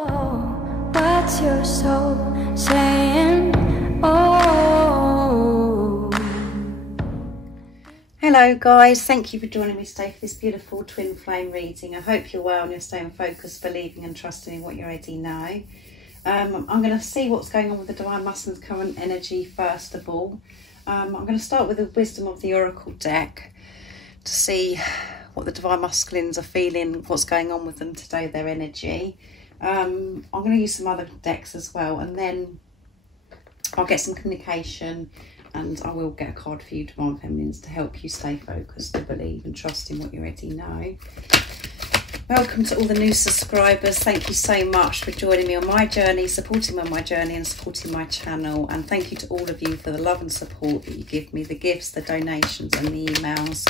What's your soul saying? Oh. Hello guys, thank you for joining me today for this beautiful twin flame reading. I hope you're well and you're staying focused, believing and trusting in what you already know. I'm going to see what's going on with the Divine Masculine's current energy first of all. I'm going to start with the Wisdom of the Oracle deck to see what the Divine Masculines are feeling, what's going on with them today, their energy. I'm going to use some other decks as well, and then I'll get some communication and I will get a card for you, Divine Feminines, to help you stay focused, to believe and trust in what you already know. Welcome to all the new subscribers. Thank you so much for joining me on my journey, supporting me on my journey and supporting my channel. And thank you to all of you for the love and support that you give me, the gifts, the donations and the emails.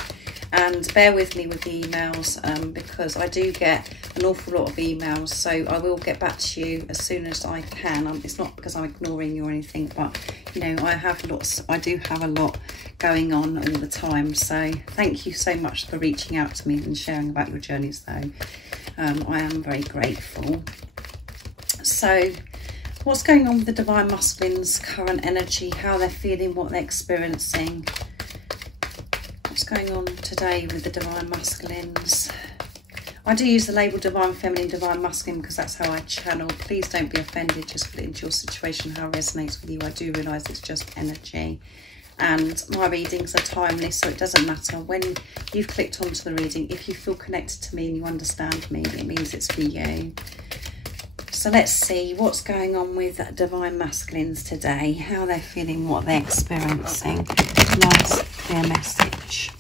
And bear with me with the emails because I do get an awful lot of emails. So I will get back to you as soon as I can. It's not because I'm ignoring you or anything, but you know, I do have a lot going on all the time. So thank you so much for reaching out to me and sharing about your journeys though. I am very grateful. So what's going on with the Divine Masculine's current energy, how they're feeling, what they're experiencing? What's going on today with the Divine Masculines? I do use the label Divine Feminine, Divine Masculine because that's how I channel. Please don't be offended, just put it into your situation, how it resonates with you. I do realise it's just energy. And my readings are timeless, so it doesn't matter when you've clicked onto the reading. If you feel connected to me and you understand me, it means it's for you. So let's see what's going on with Divine Masculines today, how they're feeling, what they're experiencing. Nice, clear message.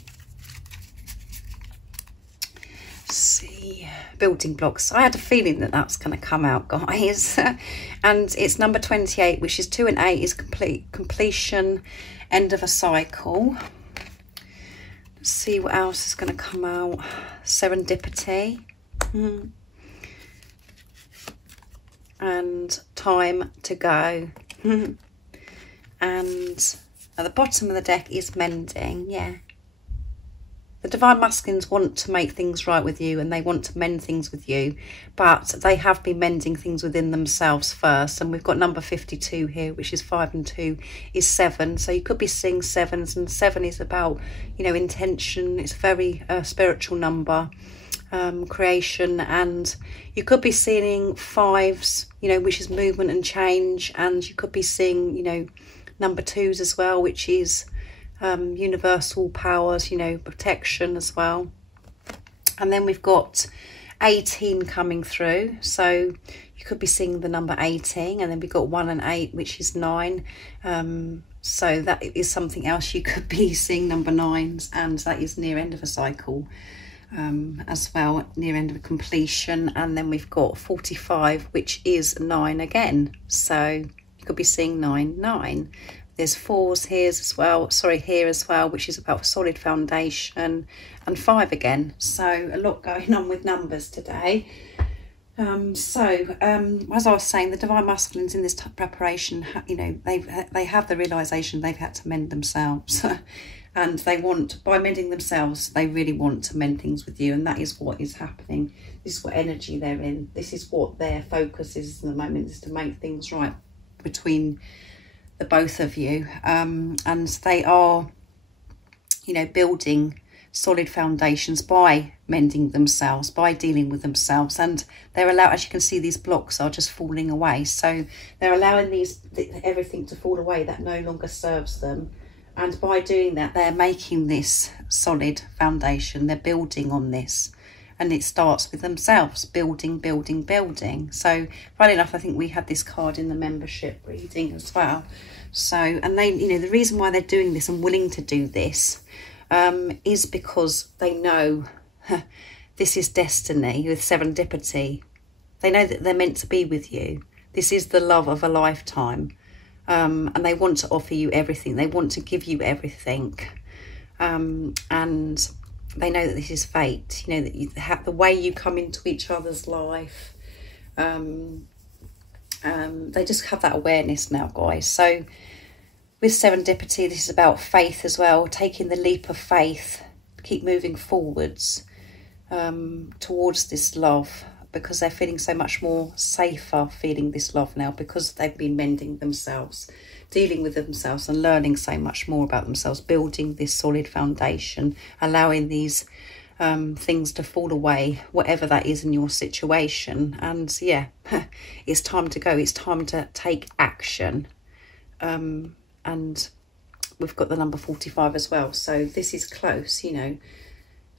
Let's see, building blocks. I had a feeling that that's going to come out, guys. And it's number 28, which is 2 and 8 is completion, end of a cycle. Let's see what else is going to come out. Serendipity. And time to go. And at the bottom of the deck is mending. Yeah. The Divine Masculines want to make things right with you and they want to mend things with you, but they have been mending things within themselves first. And we've got number 52 here, which is 5 and 2 is 7. So you could be seeing 7s, and 7 is about, you know, intention. It's a very spiritual number, creation. And you could be seeing 5s, you know, which is movement and change. And you could be seeing, you know, number 2s as well, which is universal powers, you know, protection as well. And then we've got 18 coming through, so you could be seeing the number 18. And then we've got 1 and 8, which is 9. So that is something else. You could be seeing number 9s, and that is near end of a cycle as well, near end of a completion. And then we've got 45, which is 9 again, so you could be seeing 9, 9. There's 4s here as well, here as well, which is about solid foundation, and 5 again. So a lot going on with numbers today. As I was saying, the Divine Masculines in this preparation, you know, they have the realisation they've had to mend themselves. And they want, by mending themselves, they really want to mend things with you. And that is what is happening. This is what energy they're in. This is what their focus is at the moment, is to make things right between the both of you. And they are, you know, building solid foundations by mending themselves, by dealing with themselves. And they're allowed, as you can see, these blocks are just falling away. So they're allowing everything to fall away that no longer serves them. And by doing that, they're making this solid foundation. They're building on this. And it starts with themselves, building, building, building. So, funny enough, I think we had this card in the membership reading as well. So, and they, you know, the reason why they're doing this and willing to do this is because they know this is destiny with serendipity. They know that they're meant to be with you. This is the love of a lifetime. And they want to offer you everything. They want to give you everything. And they know that this is fate, you know, that you have the way you come into each other's life. They just have that awareness now, guys. So with serendipity, this is about faith as well, taking the leap of faith, keep moving forwards towards this love because they're feeling so much more safer feeling this love now, because they've been mending themselves, dealing with themselves and learning so much more about themselves, building this solid foundation, allowing these things to fall away, whatever that is in your situation. And yeah, it's time to go. It's time to take action. And we've got the number 45 as well. So this is close, you know.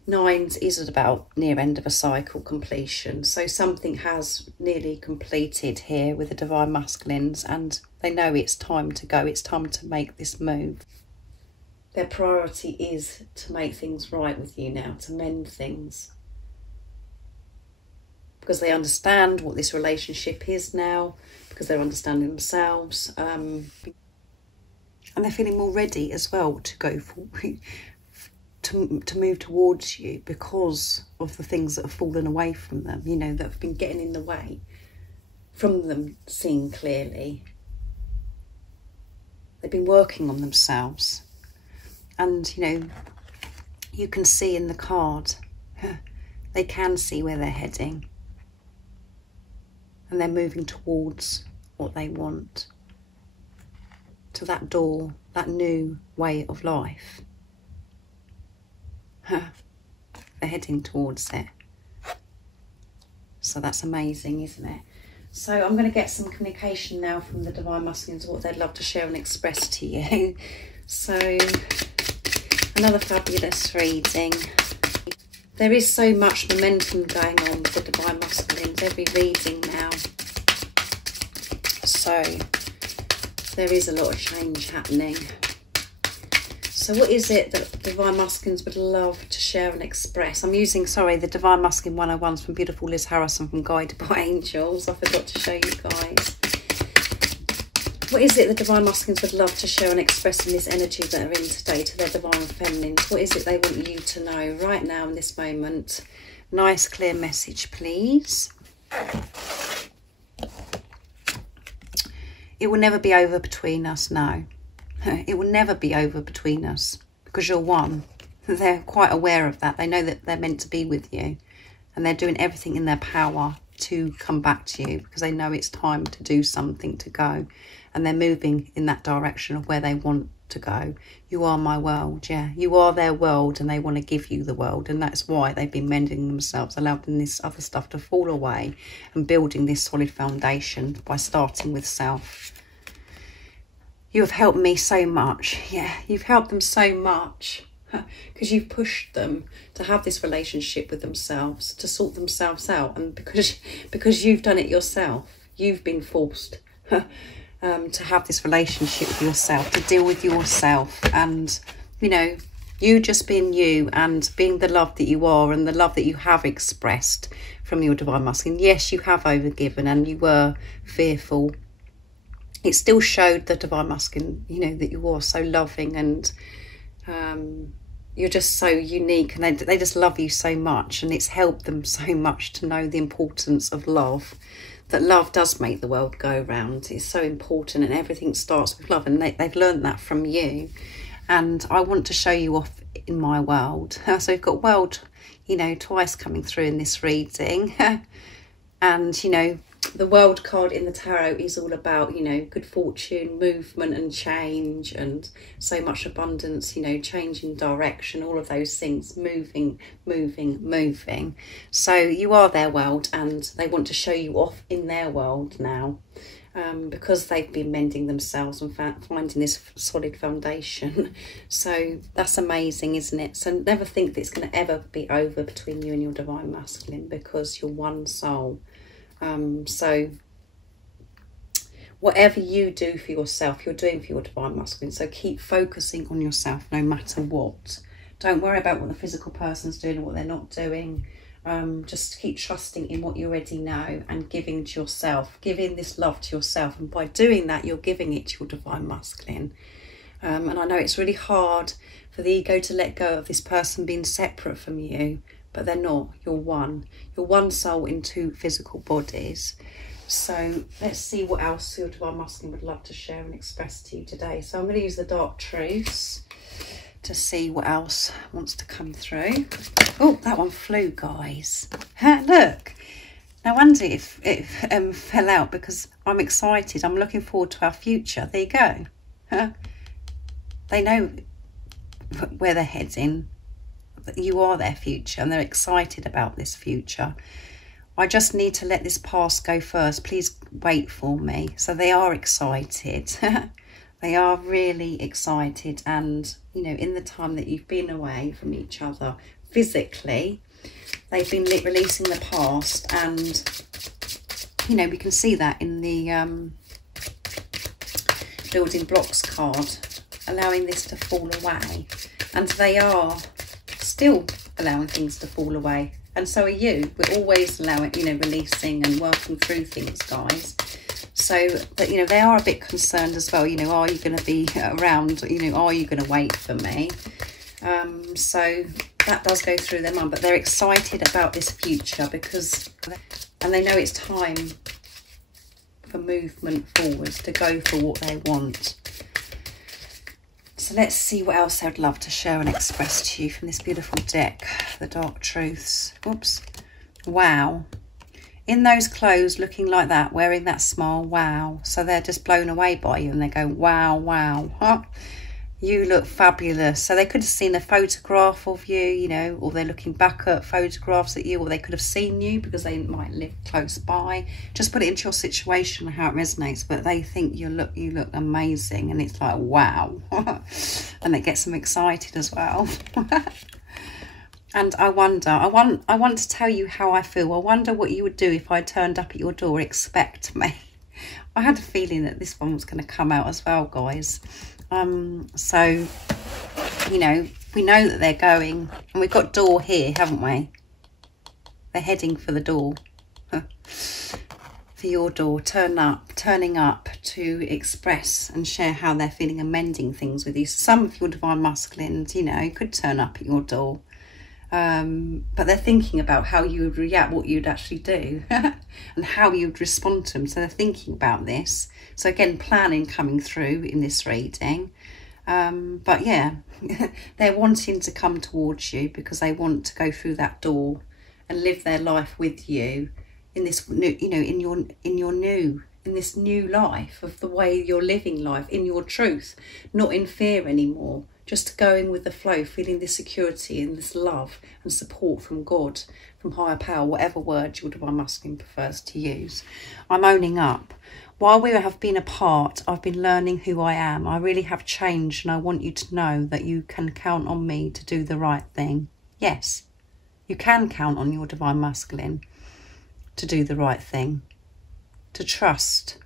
9s is about near end of a cycle completion. So something has nearly completed here with the Divine Masculines, and they know it's time to go. It's time to make this move. Their priority is to make things right with you now, to mend things. Because they understand what this relationship is now, because they're understanding themselves. And they're feeling more ready as well to go forward, to move towards you, because of the things that have fallen away from them, you know, that have been getting in the way from them seeing clearly. They've been working on themselves. And, you know, you can see in the card, they can see where they're heading. And they're moving towards what they want. To that door, that new way of life. They're heading towards it. So that's amazing, isn't it? So I'm going to get some communication now from the Divine Masculines, what they'd love to share and express to you. So, another fabulous reading. There is so much momentum going on with the Divine Masculines, every reading now. So, there is a lot of change happening. So what is it that Divine Masculines would love to share and express? I'm using, sorry, the Divine Masculine 101s from beautiful Liz Harrison from Guided by Angels. I forgot to show you guys. What is it the Divine Masculines would love to share and express in this energy that are in today to their Divine Feminines? What is it they want you to know right now in this moment? Nice clear message, please. It will never be over between us, no. It will never be over between us, because you're one. They're quite aware of that. They know that they're meant to be with you, and they're doing everything in their power to come back to you, because they know it's time to do something, to go, and they're moving in that direction of where they want to go. You are my world, yeah. You are their world, and they want to give you the world, and that's why they've been mending themselves, allowing this other stuff to fall away and building this solid foundation by starting with self. You have helped me so much. Yeah, you've helped them so much, because you've pushed them to have this relationship with themselves, to sort themselves out. And because you've done it yourself, you've been forced to have this relationship with yourself, to deal with yourself. And, you know, you just being you and being the love that you are and the love that you have expressed from your Divine Masculine. Yes, you have overgiven and you were fearful. It still showed the Divine Masculine, you know, that you are so loving, and you're just so unique, and they just love you so much, and it's helped them so much to know the importance of love, that love does make the world go round. It's so important, and everything starts with love, and they've learned that from you. And I want to show you off in my world. So we've got world, you know, twice coming through in this reading. And, you know, the world card in the tarot is all about, you know, good fortune, movement and change, and so much abundance, you know, changing direction, all of those things, moving. So you are their world, and they want to show you off in their world now, because they've been mending themselves and finding this solid foundation. So that's amazing, isn't it? So never think that it's going to ever be over between you and your Divine Masculine, because you're one soul. So whatever you do for yourself, you're doing for your Divine Masculine. So keep focusing on yourself no matter what. Don't worry about what the physical person's doing or what they're not doing. Just keep trusting in what you already know and giving to yourself, giving this love to yourself. And by doing that, you're giving it to your Divine Masculine. And I know it's really hard for the ego to let go of this person being separate from you, but they're not. You're one. You're one soul in two physical bodies. So let's see what else your Divine Masculine would love to share and express to you today. So I'm going to use the Dark Truths to see what else wants to come through. Oh, that one flew, guys. Look. I wonder if it fell out because I'm excited. I'm looking forward to our future. There you go. They know where they're heading. You are their future and they're excited about this future. I just need to let this past go first. Please wait for me. So they are excited. They are really excited. And, you know, in the time that you've been away from each other physically, they've been releasing the past. And, you know, we can see that in the building blocks card, allowing this to fall away. And they are still allowing things to fall away. And so are you. We're always allowing, you know, releasing and working through things, guys. So that, you know, they are a bit concerned as well. You know, are you going to be around? You know, are you going to wait for me? So that does go through their mind. But they're excited about this future because, and they know it's time for movement forwards, to go for what they want. So let's see what else I'd love to share and express to you from this beautiful deck, the Dark Truths. Oops. Wow. In those clothes, looking like that, wearing that smile, wow. So they're just blown away by you and they go, wow, wow. Huh? You look fabulous. So they could have seen a photograph of you, you know, or they're looking back at photographs at you, or they could have seen you because they might live close by. Just put it into your situation and how it resonates. But they think you look amazing, and it's like, wow. And it gets them excited as well. And I wonder, I want to tell you how I feel. I wonder what you would do if I turned up at your door. Expect me. I had a feeling that this one was going to come out as well, guys. So, you know, we know that they're going, and we've got door here, haven't we? They're heading for the door, for your door, turning up to express and share how they're feeling and mending things with you. Some of your divine masculines, you know, could turn up at your door. But they're thinking about how you would react, what you'd actually do and how you'd respond to them. So they're thinking about this. So again, planning coming through in this reading. But yeah, they're wanting to come towards you because they want to go through that door and live their life with you in this new, you know, in this new life of the way you're living life, in your truth, not in fear anymore. Just going with the flow, feeling this security and this love and support from God, from higher power, whatever word your divine masculine prefers to use. I'm owning up. While we have been apart, I've been learning who I am. I really have changed, and I want you to know that you can count on me to do the right thing. Yes, you can count on your divine masculine to do the right thing, to trust,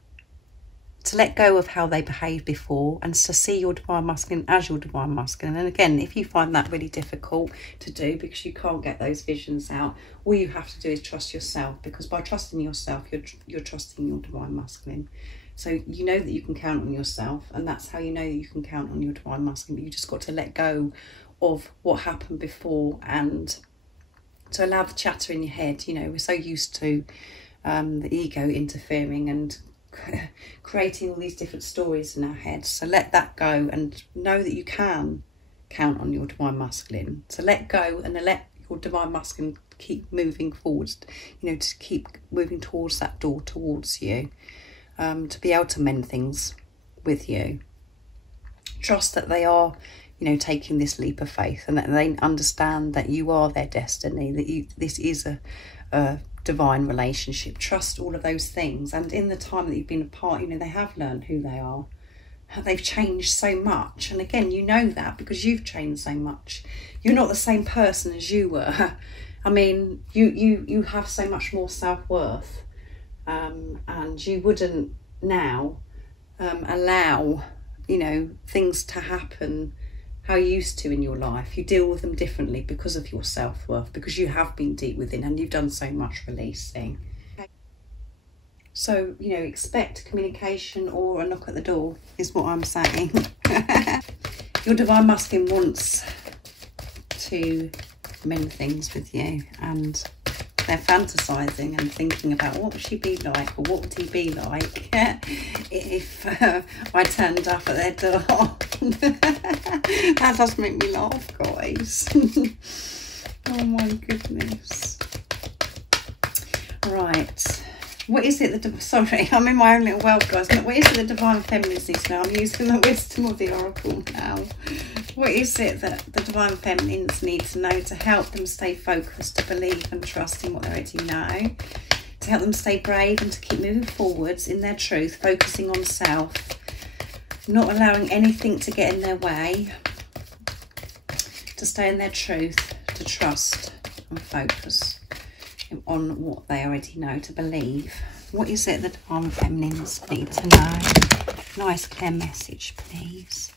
to let go of how they behaved before, and to see your divine masculine as your divine masculine. And again, if you find that really difficult to do because you can't get those visions out, all you have to do is trust yourself, because by trusting yourself, you're trusting your divine masculine. So you know that you can count on yourself, and that's how you know that you can count on your divine masculine. But you just got to let go of what happened before and to allow the chatter in your head. You know, we're so used to the ego interfering and creating all these different stories in our heads. So let that go and know that you can count on your divine masculine. So let go and let your divine masculine keep moving forwards, you know, to keep moving towards that door towards you, to be able to mend things with you. Trust that they are, you know, taking this leap of faith, and that they understand that you are their destiny, that this is a divine relationship. Trust all of those things. And in the time that you've been apart, you know, they have learned who they are. They've changed so much. And again, you know that because you've changed so much. You're not the same person as you were. I mean, you have so much more self-worth, and you wouldn't now allow, you know, things to happen how you used to in your life. You deal with them differently because of your self-worth, because you have been deep within and you've done so much releasing. So, you know, expect communication or a knock at the door is what I'm saying. Your divine masculine wants to mend things with you, and they're fantasizing and thinking about what would she be like, or what would he be like if I turned up at their door. That does make me laugh, guys. Oh my goodness. Right. What is it that... Sorry, I'm in my own little world, guys. What is it the Divine Feminines need to know? I'm using the wisdom of the Oracle now. What is it that the Divine Feminines need to know to help them stay focused, to believe and trust in what they already know, to help them stay brave and to keep moving forwards in their truth, focusing on self, not allowing anything to get in their way, to stay in their truth, to trust and focus on what they already know, to believe. What is it that Divine Feminines need to know? Nice clear message, please.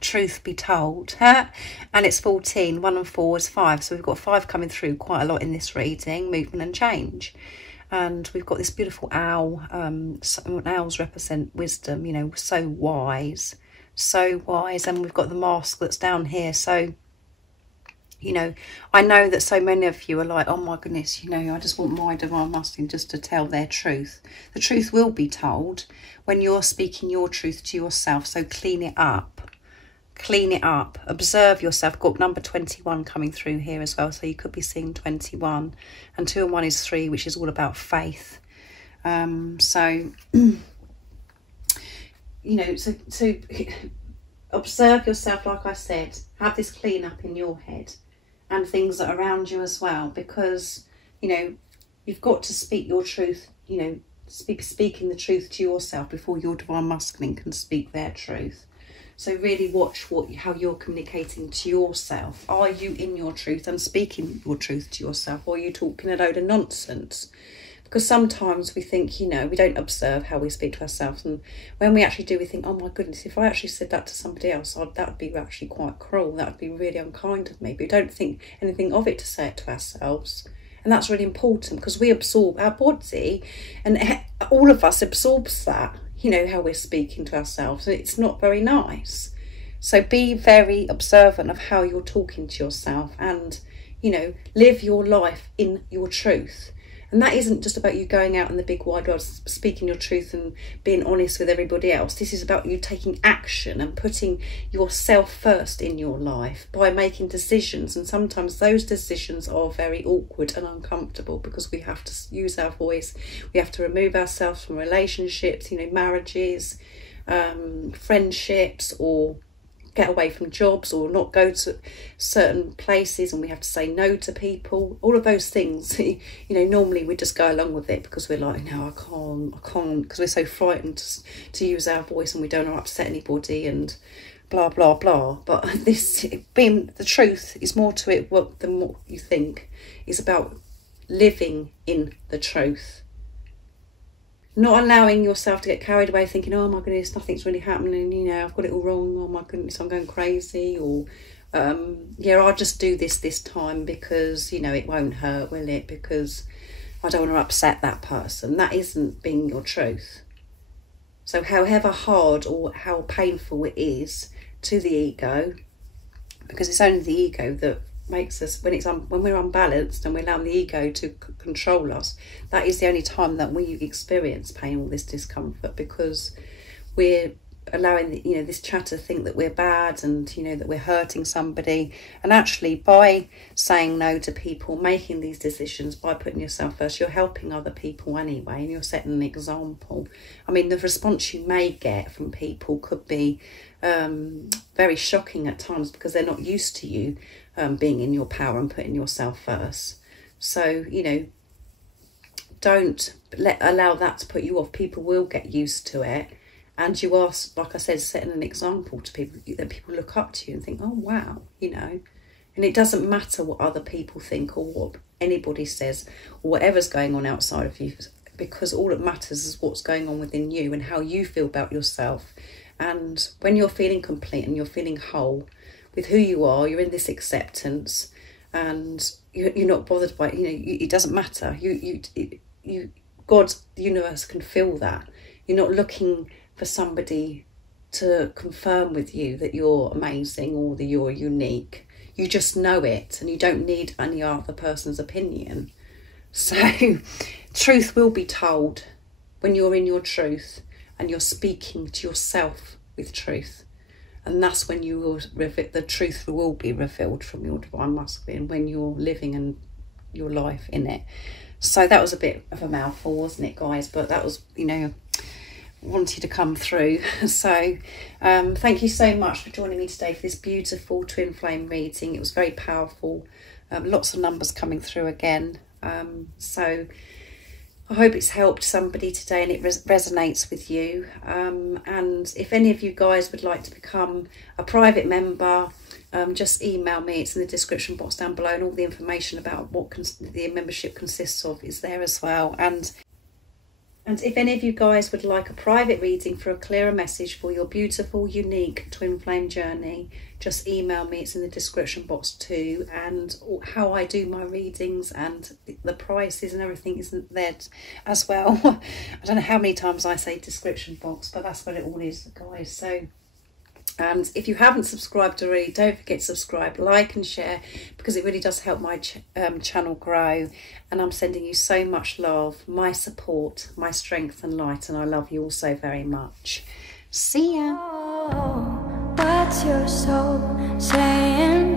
Truth be told. And it's 14. 1 and 4 is 5. So we've got 5 coming through quite a lot in this reading. Movement and change. And we've got this beautiful owl. Owls represent wisdom, you know, so wise. So wise. And we've got the mask that's down here. So, you know, I know that so many of you are like, oh my goodness, you know, I just want my Divine Masculine just to tell their truth. The truth will be told when you're speaking your truth to yourself. So clean it up. Clean it up. Observe yourself. Got number 21 coming through here as well. So you could be seeing 21. And 2 and 1 is 3, which is all about faith. So, you know, so observe yourself, like I said. Have this clean up in your head. And things that are around you as well, because, you know, you've got to speak your truth, you know, speaking the truth to yourself before your Divine Masculine can speak their truth. So really watch how you're communicating to yourself. Are you in your truth and speaking your truth to yourself, or are you talking a load of nonsense? Because sometimes we think, you know, we don't observe how we speak to ourselves. And when we actually do, we think, oh my goodness, if I actually said that to somebody else, that would be actually quite cruel. That would be really unkind of me. But we don't think anything of it to say it to ourselves. And that's really important, because we absorb our body, and all of us absorbs that, you know, how we're speaking to ourselves. And it's not very nice. So be very observant of how you're talking to yourself, and, you know, live your life in your truth. And that isn't just about you going out in the big wide world, speaking your truth and being honest with everybody else. This is about you taking action and putting yourself first in your life by making decisions. And sometimes those decisions are very awkward and uncomfortable, because we have to use our voice. We have to remove ourselves from relationships, you know, marriages, friendships, or get away from jobs, or not go to certain places, and we have to say no to people. All of those things, you know, normally we just go along with it because we're like, no, I can't, because we're so frightened to use our voice, and we don't want to upset anybody, and blah blah blah. But this, being the truth, is more to it than what you think. It's about living in the truth. Not allowing yourself to get carried away thinking, oh my goodness, nothing's really happening, you know, I've got it all wrong, oh my goodness, I'm going crazy, or yeah, I'll just do this time because, you know, it won't hurt, will it, because I don't want to upset that person. That isn't being your truth. So however hard or how painful it is to the ego, because it's only the ego that makes us, when we're unbalanced and we allow the ego to control us, that is the only time that we experience pain, all this discomfort, because we're allowing you know, this chatter think that we're bad, and, you know, that we're hurting somebody. And actually, by saying no to people, making these decisions, by putting yourself first, you're helping other people anyway, and you're setting an example. I mean, the response you may get from people could be very shocking at times, because they're not used to you being in your power and putting yourself first. So, you know, don't allow that to put you off. People will get used to it, and you are, like I said, setting an example to people, that people look up to you and think, oh wow, you know. And it doesn't matter what other people think, or what anybody says, or whatever's going on outside of you, because all that matters is what's going on within you and how you feel about yourself. And when you're feeling complete and you're feeling whole with who you are, you're in this acceptance, and you're not bothered by, you know, it doesn't matter. God's universe can feel that. You're not looking for somebody to confirm with you that you're amazing or that you're unique. You just know it, and you don't need any other person's opinion. So truth will be told when you're in your truth and you're speaking to yourself with truth. And that's when you will the truth will be revealed from your Divine Masculine, when you're living and your life in it. So that was a bit of a mouthful, wasn't it, guys? But that was, you know, wanted to come through. So thank you so much for joining me today for this beautiful twin flame reading. It was very powerful. Lots of numbers coming through again. So I hope it's helped somebody today and it resonates with you. And if any of you guys would like to become a private member, just email me. It's in the description box down below, and all the information about what the membership consists of is there as well. And if any of you guys would like a private reading for a clearer message for your beautiful, unique twin flame journey, just email me. It's in the description box too. And how I do my readings and the prices and everything isn't there as well. I don't know how many times I say description box, but that's what it all is, guys. So, and if you haven't subscribed already, don't forget to subscribe, like and share, because it really does help my channel grow. And I'm sending you so much love, my support, my strength and light, and I love you all so very much. See ya. What's your soul saying?